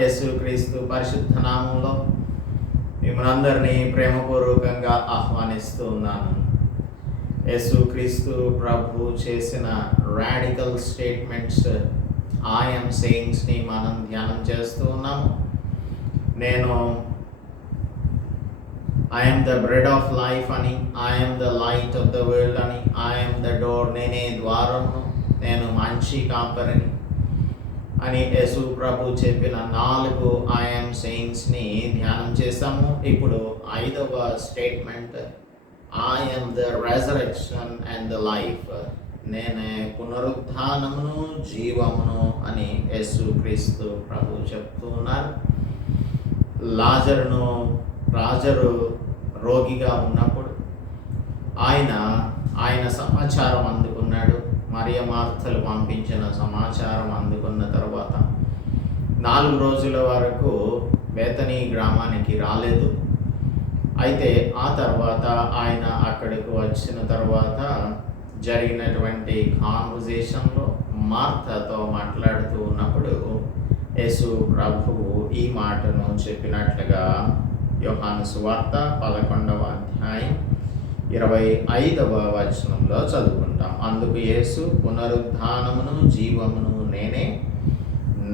యేసుక్రీస్తు పరిశుద్ధ నామంలో మిమ్మల్ని అందరినీ ప్రేమపూర్వకంగా ఆహ్వానిస్తూ ఉన్నాను. యేసుక్రీస్తు ప్రభు చేసిన రాడికల్ స్టేట్మెంట్స్ ఆయం సెయింగ్స్ని మనం ధ్యానం చేస్తూ ఉన్నాము. నేను I'm the bread of life అని I'm the light of the world అని ఐఎమ్ ద డోర్ నేనే ద్వారము నేను మంచి కాపరిని అని యేసు ప్రభు చెప్పిన నాలుగు ఐఎమ్ సెయింగ్స్ని ధ్యానం చేసాము ఇప్పుడు ఐదవ statement I'm the resurrection and the life నేనే పునరుద్ధానమును జీవమును అని యేసు క్రీస్తు ప్రభు చెప్తూ ఉన్నారు. లాజరును రాజరు రోగిగా ఉన్నప్పుడు ఆయన ఆయన సమాచారం అందుకున్నాడు. మరియ మార్తలు పంపించిన సమాచారం అందుకున్న తర్వాత నాలుగు రోజుల వరకు బేతనీ గ్రామానికి రాలేదు. అయితే ఆ తర్వాత ఆయన అక్కడికి వచ్చిన తర్వాత జరిగినటువంటి కాన్వర్జేషన్లో మార్తతో మాట్లాడుతూ ఉన్నప్పుడు యేసు ప్రభువు ఈ మాటను చెప్పినట్లుగా యోహాను సువార్త పదకొండవ అధ్యాయం ఇరవై ఐదవ వచనంలో చదువుకుంటాం. అందుకు యేసు పునరుద్ధానమును జీవమును నేనే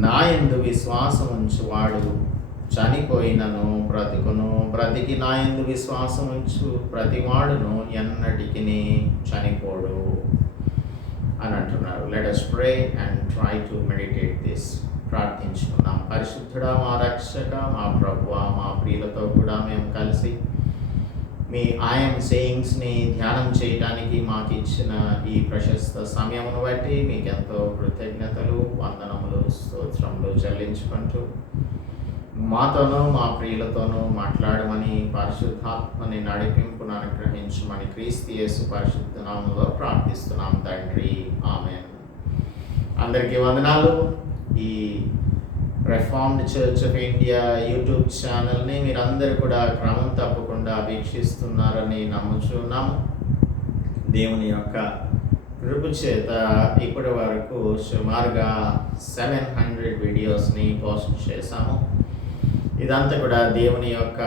నా యందు విశ్వాసం ఉంచువాడు. చనిపోయినను బ్రతుకును బ్రతికి నా యందు విశ్వాసం ఉంచు ప్రతివాడును ఎన్నటికి చనిపోడు అని అంటున్నారు. Let us pray and try to meditate this ప్రార్థించుకున్నాం పరిశుద్ధుడా మా రక్షక మా ప్రభు మా ప్రియులతో కూడా మేము కలిసి మీ ఆయన సేయింగ్స్ని ధ్యానం చేయడానికి మాకు ఇచ్చిన ఈ ప్రశస్త సమయమును బట్టి మీకు ఎంతో కృతజ్ఞతలు వందనములు స్తోత్రములు చెల్లించుకుంటూ మాతోనూ మా ప్రియులతోనూ మాట్లాడమని పరిశుద్ధాత్మని నడిపింపును అనుగ్రహించమని క్రీస్తు యేసు పరిశుద్ధ నామంలో ప్రార్థిస్తున్నాం తండ్రి. ఆమె అందరికీ వందనాలు. ఈ reformed church of India YouTube ఛానల్ని మీరందరూ కూడా క్రమం తప్పకుండా వీక్షిస్తున్నారని నమ్ముచున్నాము. దేవుని యొక్క కృప చేత ఇప్పటి వరకు సుమారుగా సెవెన్ హండ్రెడ్ వీడియోస్ని పోస్ట్ చేశాము. ఇదంతా కూడా దేవుని యొక్క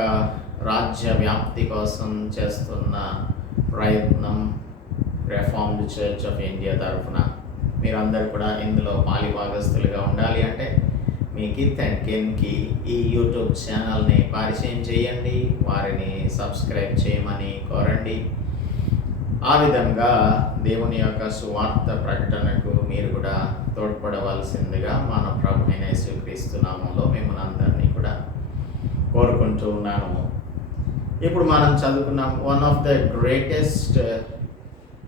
రాజ్య వ్యాప్తి కోసం చేస్తున్న ప్రయత్నం రెఫార్మ్డ్ చర్చ్ ఆఫ్ ఇండియా తరఫున. మీరందరూ కూడా ఇందులో పాలిభాగస్తులుగా ఉండాలి అంటే మీ కిత్ అండ్ కిన్కి ఈ యూట్యూబ్ ఛానల్ని పరిచయం చేయండి వారిని సబ్స్క్రైబ్ చేయమని కోరండి. ఆ విధంగా దేవుని యొక్క సువార్త ప్రకటనకు మీరు కూడా తోడ్పడవలసిందిగా మన ప్రభు అయిన యేసుక్రీస్తు నామంలో మిమ్మల్ని అందరినీ కూడా కోరుకుంటూ ఉన్నాను. ఇప్పుడు మనం చదువుకున్నాం one of the greatest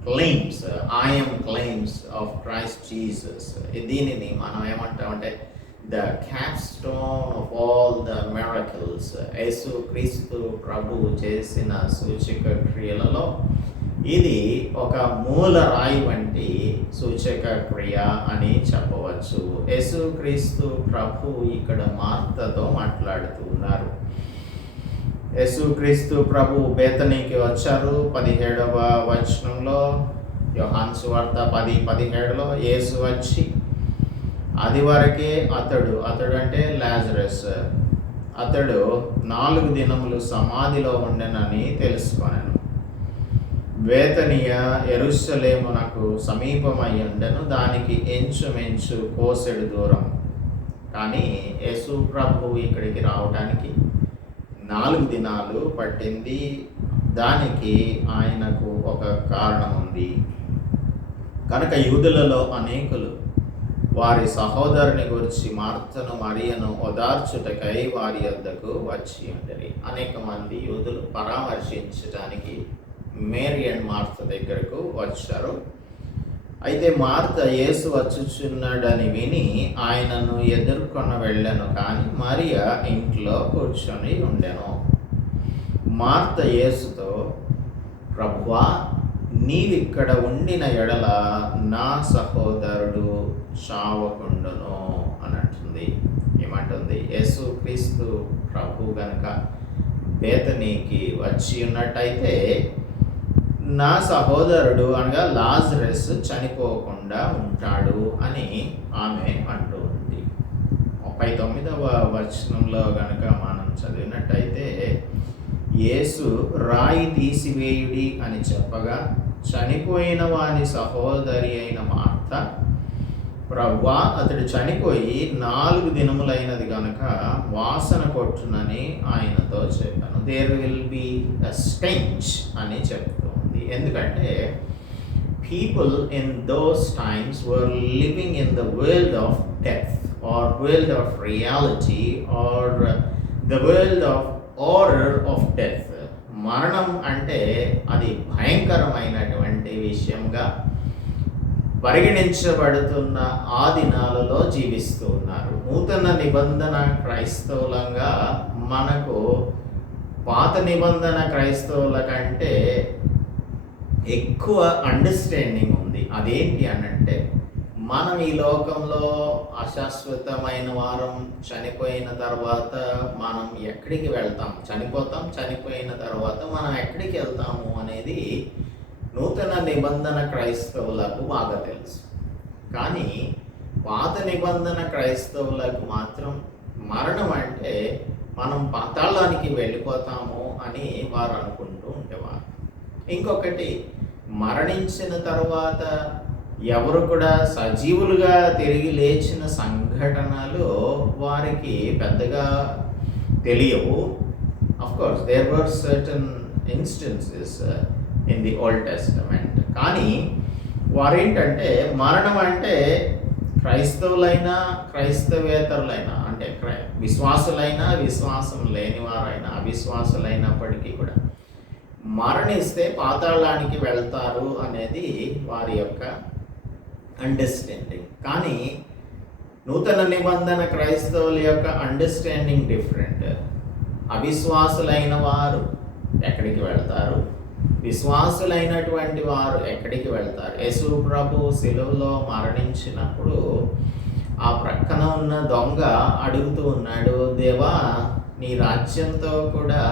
claims I'm claims of Christ Jesus దీనిని మనం ఏమంటామంటే the capstone of all the miracles Yesu Kristu ప్రభు చేసిన సూచక క్రియలలో ఇది ఒక మూల రాయి వంటి సూచక క్రియ అని చెప్పవచ్చు. యేసు క్రీస్తు ప్రభు ఇక్కడ మార్తతో మాట్లాడుతూ ఉన్నారు. యేసుక్రీస్తు ప్రభు బేతనీకి వచ్చారు. పదిహేడవ వచనంలో యోహాన్సు వార్త పది పదిహేడులో యేసు వచ్చి అది వరకే అతడు అతడు అంటే లాజరస్. అతడు నాలుగు దినములు సమాధిలో ఉండెనని తెలుసుకున్నాను వేతనీయ ఎరుసలేమునకు సమీపమై ఉండెను దానికి ఎంచుమెంచు కోసెడు దూరం. కానీ యేసు ప్రభు ఇక్కడికి రావడానికి నాలుగు దినాలు పట్టింది. దానికి ఆయనకు ఒక కారణం ఉంది కనుక యూదులలో అనేకులు వారి సహోదరుని గురించి మార్తను మరియను ఓదార్చుటకై వారి వద్దకు వచ్చి ఉండరి. అనేక మంది యూదులు పరామర్శించడానికి మేరీ అండ్ మార్త దగ్గరకు వచ్చారు. అయితే మార్త యేసు వచ్చుచున్నాడని విని ఆయనను ఎదుర్కొన వెళ్ళాను కానీ మరియ ఇంట్లో కూర్చొని ఉండెను. మార్త యేసుతో ప్రభువా నీవిక్కడ ఉండిన ఎడల నా సహోదరుడు చావకుండును అని అంటుంది ఏమంటుంది? యేసు క్రీస్తు ప్రభు గనక బేతనీకి వచ్చి ఉన్నట్టయితే నా సహోదరుడు అనగా లాజరస్ చనిపోకుండా ఉంటాడు అని ఆమె అంటూ ఉంది. ముప్పై తొమ్మిదవ వచనంలో గనక మనం చదివినట్టయితే యేసు రాయి తీసివేయుడి అని చెప్పగా చనిపోయిన వాని సహోదరి అయిన మార్త ప్రవ్వా అతడు చనిపోయి నాలుగు దినములైనది కనుక వాసన కొట్టునని ఆయనతో చెప్పాను. There will be a stench అని చెప్తుంది. ఎందుకంటే people in those times were living in the world of death or world of reality or the world of order of death మరణం అంటే అది భయంకరమైనటువంటి విషయంగా పరిగణించబడుతున్న ఆ దినాలలో జీవిస్తూ ఉన్నారు. నూతన నిబంధన క్రైస్తవులంగా మనకు పాత నిబంధన క్రైస్తవుల కంటే ఎక్కువ అండర్స్టాండింగ్ ఉంది. అదేంటి అనంటే మనం ఈ లోకంలో అశాశ్వతమైన వారం చనిపోయిన తర్వాత మనం ఎక్కడికి వెళ్తాం? చనిపోతాం చనిపోయిన తర్వాత మనం ఎక్కడికి వెళ్తాము అనేది నూతన నిబంధన క్రైస్తవులకు బాగా తెలుసు. కానీ పాత నిబంధన క్రైస్తవులకు మాత్రం మరణం అంటే మనం పాతాళానికి వెళ్ళిపోతాము అని వారు అనుకుంటూ ఉండేవారు. ఇంకొకటి మరణించిన తర్వాత ఎవరు కూడా సజీవులుగా తిరిగి లేచిన సంఘటనలు వారికి పెద్దగా తెలియవు. Of course there were certain instances in the old testament కానీ వారేంటంటే మరణం అంటే క్రైస్తవులైనా క్రైస్తవేతరులైనా అంటే క్రై విశ్వాసులైనా విశ్వాసం లేనివారైనా అవిశ్వాసులైనప్పటికీ కూడా మరణిస్తే పాతాళానికి వెళ్తారు అనేది వారి యొక్క అండర్స్టాండింగ్ కానీ నూతన నిబంధన క్రైస్తవుల యొక్క అండర్స్టాండింగ్ డిఫరెంట్ అవిశ్వాసులైన వారు ఎక్కడికి వెళ్తారు? విశ్వాసులైనటువంటి వారు ఎక్కడికి వెళ్తారు? యేసు ప్రభు శిలువలో మరణించినప్పుడు ఆ ప్రక్కన ఉన్న దొంగ అడుగుతూ ఉన్నాడు దేవా నీ రాజ్యంతో కూడా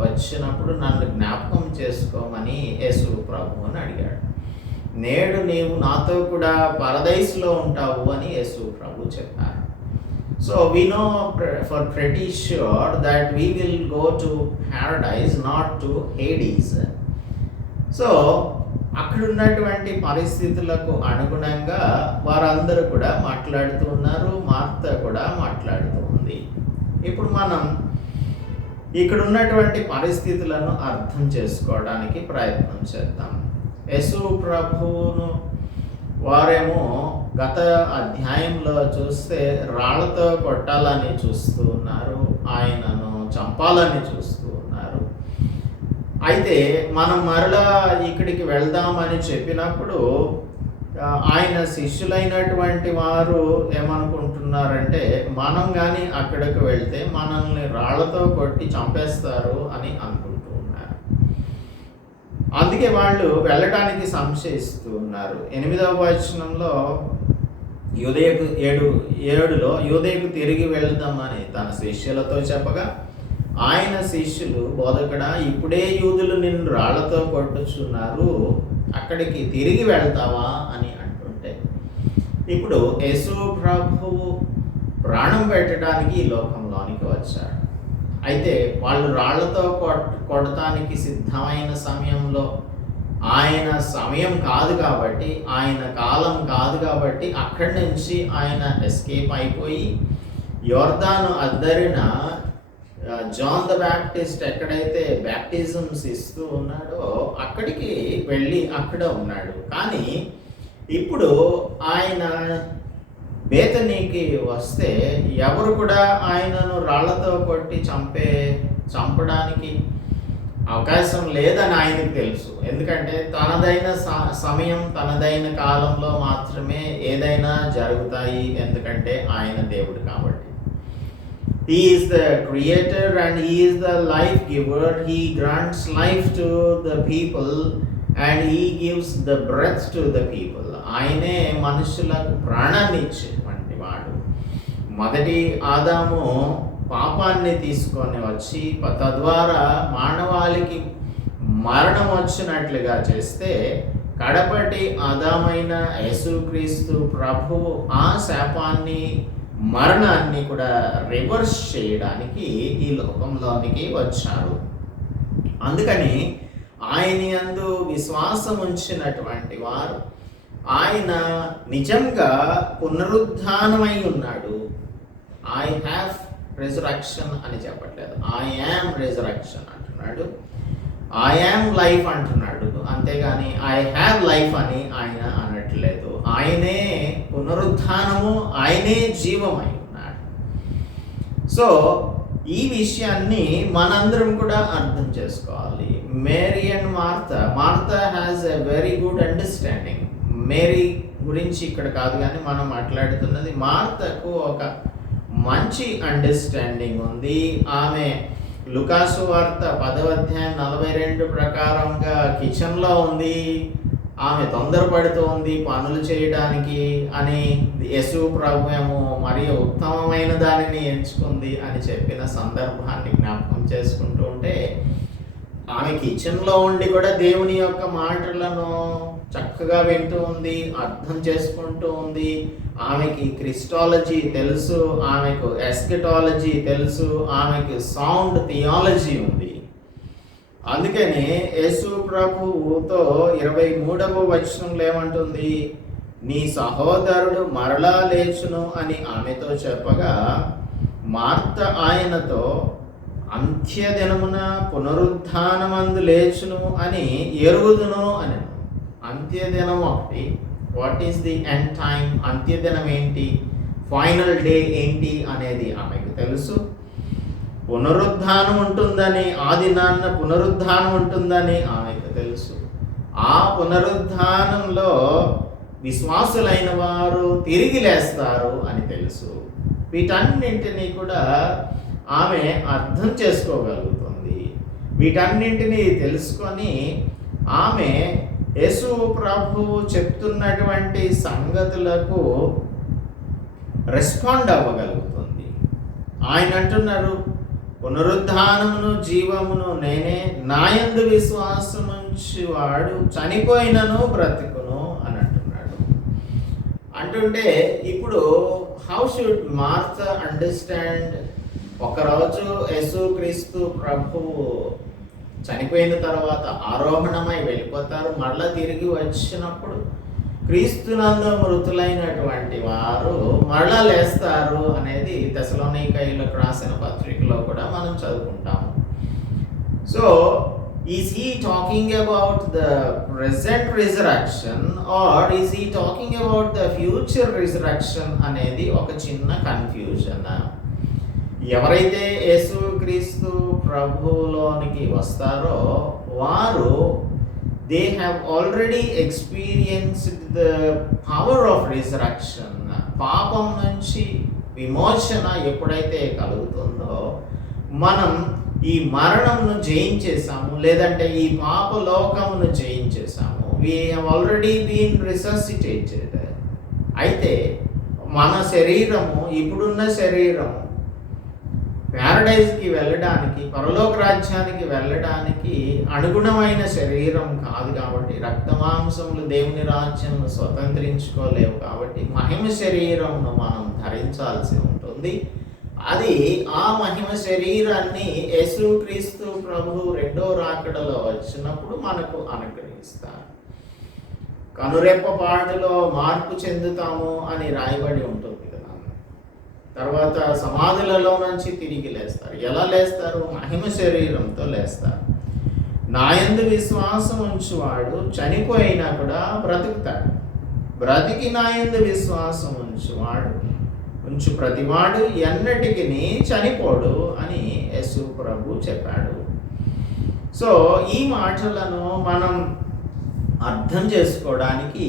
వచ్చినప్పుడు నన్ను జ్ఞాపకం చేసుకోమని యేసు ప్రభు అని అడిగాడు. నేడు నీవు నాతో కూడా పరదైస్లో ఉంటావు అని యేసు ప్రభు చెప్పారు. So we know for pretty sure that we will go to paradise not to Hades so అక్కడ ఉన్నటువంటి పరిస్థితులకు అనుగుణంగా వారందరూ కూడా మాట్లాడుతూ ఉన్నారు మార్త కూడా మాట్లాడుతూ ఉంది. ఇప్పుడు మనం ఇక్కడ ఉన్నటువంటి పరిస్థితులను అర్థం చేసుకోవడానికి ప్రయత్నం చేద్దాం. యశు ప్రభువును వారేమో గత అధ్యాయంలో చూస్తే రాళ్ళతో కొట్టాలని చూస్తూ ఉన్నారు ఆయనను చంపాలని చూస్తూ అయితే మనం మరలా ఇక్కడికి వెళ్దామని చెప్పినప్పుడు ఆయన శిష్యులైనటువంటి వారు ఏమనుకుంటున్నారంటే మనం కానీ అక్కడికి వెళ్తే మనల్ని రాళ్ళతో కొట్టి చంపేస్తారు అని అనుకుంటూ ఉన్నారు. అందుకే వాళ్ళు వెళ్ళటానికి సంశయిస్తూ ఉన్నారు. ఎనిమిదవ వచనంలో యుదయకు ఏడు ఏడులో యుదయకు తిరిగి వెళ్దామని తన శిష్యులతో చెప్పగా ఆయన శిష్యులు బోధకుడా ఇప్పుడే యూదులు నిన్ను రాళ్ళతో కొట్టుచున్నారు అక్కడికి తిరిగి వెళ్తావా అని అంటుంటే ఇప్పుడు యేసు ప్రభువు ప్రాణం పెట్టడానికి ఈ లోకంలోనికి వచ్చాడు. అయితే వాళ్ళు రాళ్ళతో కొట్ కొడటానికి సిద్ధమైన సమయంలో ఆయన సమయం కాదు కాబట్టి ఆయన కాలం కాదు కాబట్టి అక్కడి నుంచి ఆయన ఎస్కేప్ అయిపోయి యోర్దాను అద్దరిన జాన్ ద బ్యాప్టిస్ట్ ఎక్కడైతే బ్యాప్టిజమ్స్ ఇస్తూ ఉన్నాడో అక్కడికి వెళ్ళి అక్కడ ఉన్నాడు. కానీ ఇప్పుడు ఆయన బేతనీకి వస్తే ఎవరు కూడా ఆయనను రాళ్ళతో కొట్టి చంపే చంపడానికి అవకాశం లేదని ఆయనకు తెలుసు. ఎందుకంటే తనదైన స- సమయం తనదైన కాలంలో మాత్రమే ఏదైనా జరుగుతాయి. ఎందుకంటే ఆయన దేవుడు కాబట్టి. He is the creator and He is the life giver. He grants life to the people and He gives the breath to the people. ఆయనే మనుషులకు ప్రాణాన్ని ఇచ్చేటువంటి వాడు మొదటి ఆదాము పాపాన్ని తీసుకొని వచ్చి తద్వారా మానవాళికి మరణం వచ్చినట్లుగా చేస్తే కడపటి ఆదామైన యేసుక్రీస్తు ప్రభు ఆ శాపాన్ని మరణాన్ని కూడా రివర్స్ చేయడానికి ఈ లోకంలోనికి వచ్చాడు అందుకని ఆయన అందు విశ్వాసం ఉంచినటువంటి వారు ఆయన నిజంగా పునరుద్ధానమై ఉన్నాడు. ఐ హ్యావ్ రిజరక్షన్ అని చెప్పట్లేదు. ఐ యామ్ రిజరక్షన్ అంటున్నాడు. ఐ యామ్ లైఫ్ అంటున్నాడు. అంతేగాని ఐ హ్యావ్ లైఫ్ అని ఆయన అనట్లేదు. ఆయనే పునరుద్ధానము ఆయనే జీవమై ఉన్నాడు. సో ఈ విషయాన్ని మనందరం కూడా అర్థం చేసుకోవాలి. Mary and Martha Martha has a very good understanding Mary గురించి ఇక్కడ కాదు కానీ మనం మాట్లాడుతున్నది మార్తకు ఒక మంచి అండర్స్టాండింగ్ ఉంది. ఆమె లుకాసు వార్త పదవ అధ్యాయం నలభై రెండు ప్రకారంగా కిచెన్లో ఉంది ఆమె తొందరపడుతూ ఉంది పనులు చేయడానికి అని యశు ప్రభుత్వము మరియు ఉత్తమమైన దానిని ఎంచుకుంది అని చెప్పిన సందర్భాన్ని జ్ఞాపకం చేసుకుంటూ ఉంటే ఆమె కిచెన్లో ఉండి కూడా దేవుని యొక్క మాటలను చక్కగా వింటూ ఉంది అర్థం చేసుకుంటూ ఉంది. ఆమెకి క్రిస్టాలజీ తెలుసు ఆమెకు ఎస్కెటాలజీ తెలుసు ఆమెకు సౌండ్ థియాలజీ ఉంది. అందుకని యేసు ప్రభువుతో ఇరవై మూడవ వచనంలో ఏమంటుంది నీ సహోదరుడు మరలా లేచును అని ఆమెతో చెప్పగా మార్త ఆయనతో అంత్యదినమున పునరుద్ధానమందు లేచును అని ఎరుగుదును అని అంత్యదినం ఒకటి. What is the end time అంత్యదినం ఏంటి? ఫైనల్ డే ఏంటి అనేది ఆమెకు తెలుసు. పునరుద్ధానం ఉంటుందని ఆ దినాన్న పునరుద్ధానం ఉంటుందని ఆమెకు తెలుసు. ఆ పునరుద్ధానంలో విశ్వాసులైన వారు తిరిగి లేస్తారు అని తెలుసు. వీటన్నింటినీ కూడా ఆమె అర్థం చేసుకోగలుగుతుంది. వీటన్నింటినీ తెలుసుకొని ఆమె యేసు ప్రభువు చెప్తున్నటువంటి సంగతులకు రెస్పాండ్ అవ్వగలుగుతుంది. ఆయన అంటున్నారు పునరుద్ధానమును జీవమును నేనే నాయందు విశ్వాసముంచి వాడు చనిపోయినను బ్రతుకును అని అంటున్నాడు అంటుంటే ఇప్పుడు హౌ షుడ్ మార్త అండర్స్టాండ్ ఒకరోజు యేసుక్రీస్తు ప్రభువు చనిపోయిన తర్వాత ఆరోహణమై వెళ్ళిపోతారు. మళ్ళా తిరిగి వచ్చినప్పుడు క్రీస్తునందు మృతులైనటువంటి వారు మరలా లేస్తారు అనేది దశలోనికైలకు రాసిన పత్రికలో కూడా మనం చదువుకుంటాము. So is he talking about the present resurrection or is he talking about the future resurrection అనేది ఒక చిన్న కన్ఫ్యూజన్ ఎవరైతే యేసుక్రీస్తు ప్రభులోనికి వస్తారో వారు they have already experienced the power of resurrection పాపం నుంచి విమోచన ఎప్పుడైతే కలుగుతుందో మనం ఈ మరణంను జయించేసాము లేదంటే ఈ పాప లోకమును జయించేసాము we have already been resuscitated అయితే మన శరీరము ఇప్పుడున్న శరీరము ప్యారడైజ్కి వెళ్ళడానికి పరలోక రాజ్యానికి వెళ్ళడానికి అనుగుణమైన శరీరం కాదు కాబట్టి రక్తమాంసములు దేవుని రాజ్యంను స్వతంత్రించుకోలేవు కాబట్టి మహిమ శరీరంను మనం ధరించాల్సి ఉంటుంది. అది ఆ మహిమ శరీరాన్ని యేసుక్రీస్తు ప్రభు రెండో రాకడలో వచ్చినప్పుడు మనకు అనుగ్రహిస్తారు. కనురెప్ప పాటలో మార్పు చెందుతాము అని రాయబడి ఉంటుంది. తర్వాత సమాధులలో నుంచి తిరిగి లేస్తారు. ఎలా లేస్తారు? మహిమ శరీరంతో లేస్తారు. నాయందు విశ్వాసం ఉంచువాడు చనిపోయినా కూడా బ్రతుకుతాడు. బ్రతికి నాయందు విశ్వాసం ఉంచువాడు ఉంచు ప్రతివాడు ఎన్నటికి చనిపోడు అని యశు ప్రభు చెప్పాడు. సో ఈ మాటలను మనం అర్థం చేసుకోవడానికి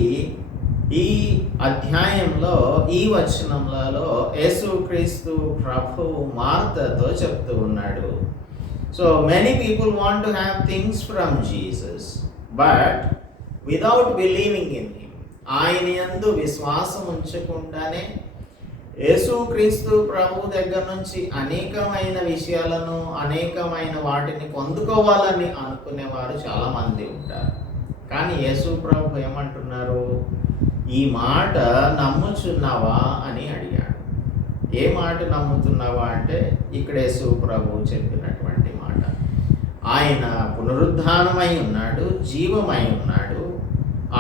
ఈ అధ్యాయంలో ఈ వచనంలో యేసుక్రీస్తు ప్రభు మార్తతో చెప్తూ ఉన్నాడు. So many people want to have things from Jesus but without believing in him ఆయన ఎందు విశ్వాసం ఉంచకుండానే యేసుక్రీస్తు ప్రభు దగ్గర నుంచి అనేకమైన విషయాలను అనేకమైన వాటిని పొందుకోవాలని అనుకునేవారు చాలా మంది ఉంటారు. కానీ యేసు ప్రభు ఏమంటున్నారు? ఈ మాట నమ్ముచున్నావా అని అడిగాడు. ఏ మాట నమ్ముతున్నావా అంటే ఇక్కడే యేసు ప్రభు చెప్పినటువంటి మాట. ఆయన పునరుద్ధానమై ఉన్నాడు జీవమై ఉన్నాడు.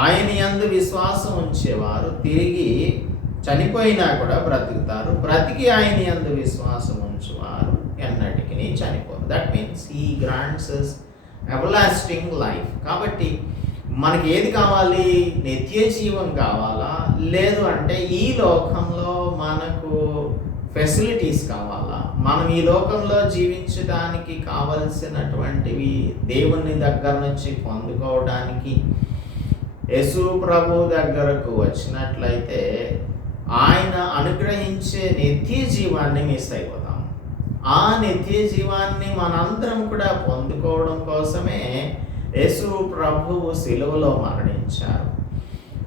ఆయన యందు విశ్వాసం ఉంచేవారు తిరిగి చనిపోయినా కూడా బ్రతుకుతారు. బ్రతికి ఆయన యందు విశ్వాసం ఉంచువారు ఎన్నటికి చనిపోరు. దట్ మీన్స్ ఈ గ్రాండ్స్ ఎవర్లాస్టింగ్ లైఫ్ కాబట్టి మనకి ఏది కావాలి? నిత్య జీవం కావాలా? లేదు అంటే ఈ లోకంలో మనకు ఫెసిలిటీస్ కావాలా? మనం ఈ లోకంలో జీవించడానికి కావలసినటువంటివి దేవుని దగ్గర నుంచి పొందుకోవడానికి యశు ప్రభు దగ్గరకు వచ్చినట్లయితే ఆయన అనుగ్రహించే నిత్య జీవాన్ని మిస్ అయిపోతాం. ఆ నిత్య జీవాన్ని మనందరం కూడా పొందుకోవడం కోసమే యేసు ప్రభువు సిలువలో మరణించారు.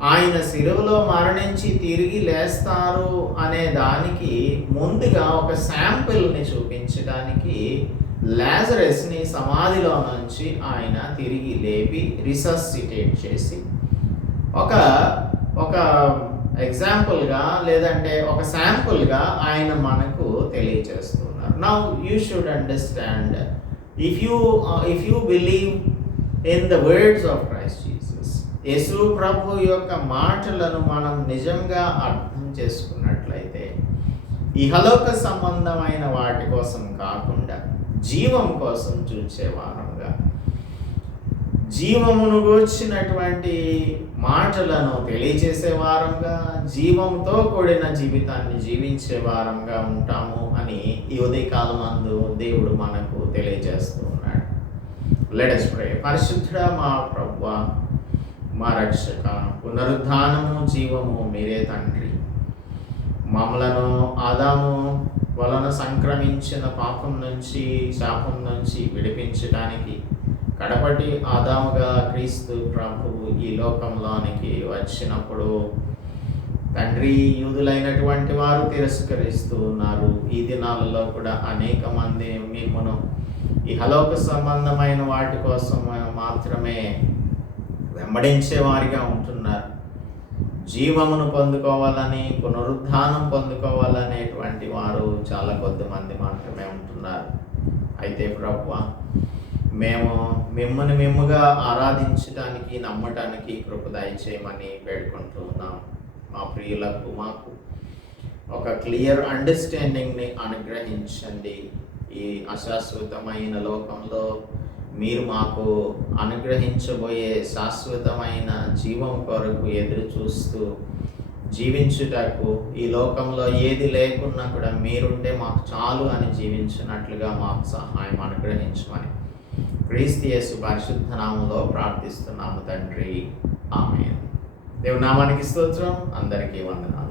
ఆయన సిలువలో మరణించి తిరిగి లేస్తారు అనే దానికి ముందుగా ఒక శాంపిల్ని చూపించడానికి లాజరస్ని సమాధిలో నుంచి ఆయన తిరిగి లేపి రిసస్సిటేట్ చేసి ఒక ఒక ఎగ్జాంపుల్గా లేదంటే ఒక శాంపుల్గా ఆయన మనకు తెలియజేస్తున్నారు. Now you should understand if you if you believe in the words of Christ Jesus Yesu ప్రభు యొక్క మాటలను మనం నిజంగా అర్థం చేసుకున్నట్లయితే ఇహలోక సంబంధమైన వాటి కోసం కాకుండా జీవం కోసం చూసే వారంగా జీవమును గూర్చినటువంటి మాటలను తెలియజేసే వారంగా జీవంతో కూడిన జీవితాన్ని జీవించే వారంగా ఉంటాము అని ఈ ఉదయకాలం అందు దేవుడు మనకు తెలియజేస్తూ లెటస్ ప్రే పరిశుద్ధుడ మా ప్రభు మా రక్షక పునరుద్ధానము జీవము మీరే తండ్రి. మమ్మలను ఆదాము వలన సంక్రమించిన పాపం నుంచి శాపం నుంచి విడిపించడానికి కడపటి ఆదాముగా క్రీస్తు ప్రభువు ఈ లోకంలోనికి వచ్చినప్పుడు తండ్రి యూదులైనటువంటి వారు తిరస్కరిస్తూ ఉన్నారు. ఈ దినాలలో కూడా అనేక మంది మిమ్మను ఈ హలోక సంబంధమైన వాటి కోసం మాత్రమే వెంబడించే వారిగా ఉంటున్నారు. జీవమును పొందుకోవాలని పునరుద్ధానం పొందుకోవాలనేటువంటి వారు చాలా కొద్దిమంది మాత్రమే ఉంటున్నారు. అయితే ప్రభు మేము మిమ్మల్ని మిమ్ముగా ఆరాధించడానికి నమ్మటానికి కృప దయచేయమని వేడుకుంటూ ఉన్నాం. మా ప్రియులకు మాకు ఒక క్లియర్ అండర్స్టాండింగ్ని అనుగ్రహించండి. ఈ అశాశ్వతమైన లోకంలో మీరు మాకు అనుగ్రహించబోయే శాశ్వతమైన జీవం కొరకు ఎదురు చూస్తూ జీవించుటకు ఈ లోకంలో ఏది లేకున్నా కూడా మీరుంటే మాకు చాలు అని జీవించినట్లుగా మాకు సహాయం అనుగ్రహించమని క్రీస్తు పరిశుద్ధ నామంలో ప్రార్థిస్తున్నాము తండ్రి. ఆమె దేవునామానికి స్తోత్రం. అందరికీ వందనాలు.